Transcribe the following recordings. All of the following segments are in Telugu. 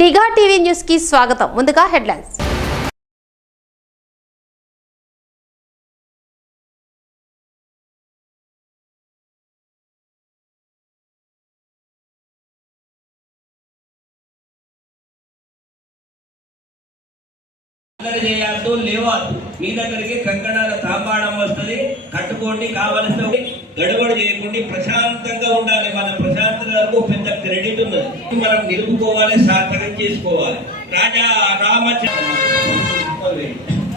నిఘా టీవీ న్యూస్ కి స్వాగతం. ముందుగా హెడ్లైన్స్. చేయద్దు లేవద్దు మీ దగ్గరికి కంకణాల తాంబాడం వస్తుంది, కట్టుకోండి. కావలసిన గడబడి చేయకుండా ప్రశాంతంగా ఉండాలి. మన ప్రశాంతతకు పెద్ద క్రెడిట్ ఉన్నది, మనం నిలుపుకోవాలి, సార్థకం చేసుకోవాలి. రాజా రామచంద్ర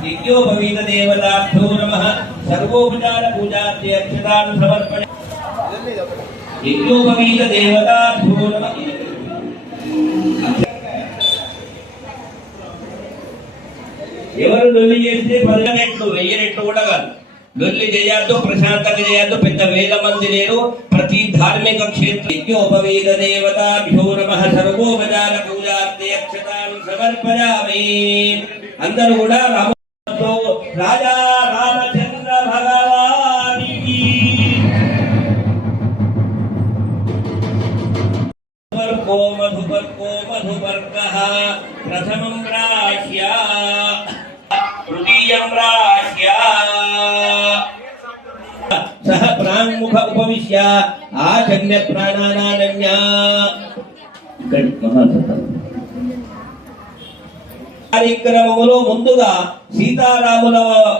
యజ్ఞోపవీత దేవతాభ్యో నమః సర్వోపచార పూజాధ్యక్షతాను సమర్పణ. యజ్ఞోపవీత దేవతాభ్యో నమః. ఎవరు లొల్లి చేస్తే 10 రెట్లు 1000 రెట్లు కూడా కాదు. లొల్లి చేయొద్దు, ప్రశాంతంగా చేయొద్దు. పెద్ద వేల మంది లేరు. ప్రతి ధార్మిక క్షేత్రం ఉపవేద దేవతాభ్యో నమః సర్వోపచార పూజాధ్యక్షతాను సమర్పయామి. అందరూ కూడా రాజా రామచంద్ర భగవానికి మధుపర్కో మధుపర్కః ప్రథమం రాజ్య తృతీయం రాజ్య సహ ప్రాంగుఖ ఉపవిశ్య ఆచమ్య ప్రాణానాన్య. కార్యక్రమములో ముందుగా సీతారాముల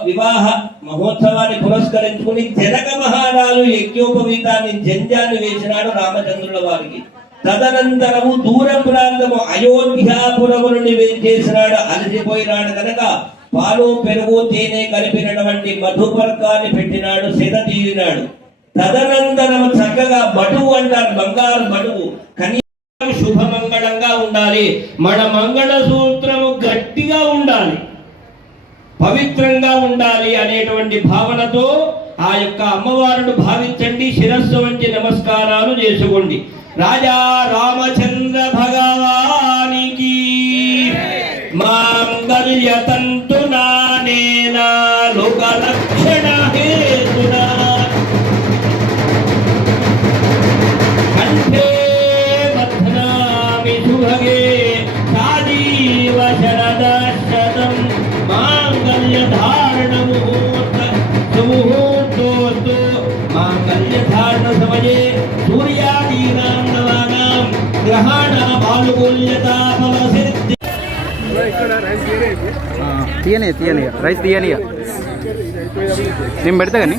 వివాహ మహోత్సవాన్ని పురస్కరించుకుని జనక మహారాజు యజ్ఞోపవీతాన్ని జంజాన్ని వేసినాడు రామచంద్రుల వారికి. తదనంతరము దూర ప్రాంతము అయోధ్యాపురము నుండి చేసినాడు. అలసిపోయినాడు కనుక పాలు పెరుగు తేనె కలిపినటువంటి మధుపర్కాన్ని పెట్టినాడు, సెద తీరినాడు. తదనంతరము చక్కగా బటువు అంటారు, బంగారు బటువు. కనీసం శుభమంగళంగా ఉండాలి, మన మంగళ సూత్రము గట్టిగా ఉండాలి, పవిత్రంగా ఉండాలి అనేటువంటి భావనతో ఆ యొక్క అమ్మవారిని భావించండి. శిరస్సు వంచి నమస్కారాలు చేసుకోండి. రాజా రామచంద్ర భగవానికి మాంగళ్యతంతునా నేనా లోకలక్షణ హేతునా కంఠే బధ్నామి శుభగే సాజీవ శరదశతం మాంగళ్యధారణ ముహూర్త సుముహూర్తోస్తు. మాంగళ్యధారణ సమయే సూర్యాదీనాం నవానాం గ్రహాణ బాలుగూల్యతా ఫలసిద్ధి. తీయని రైస్ తీయని నేను పెడతా కానీ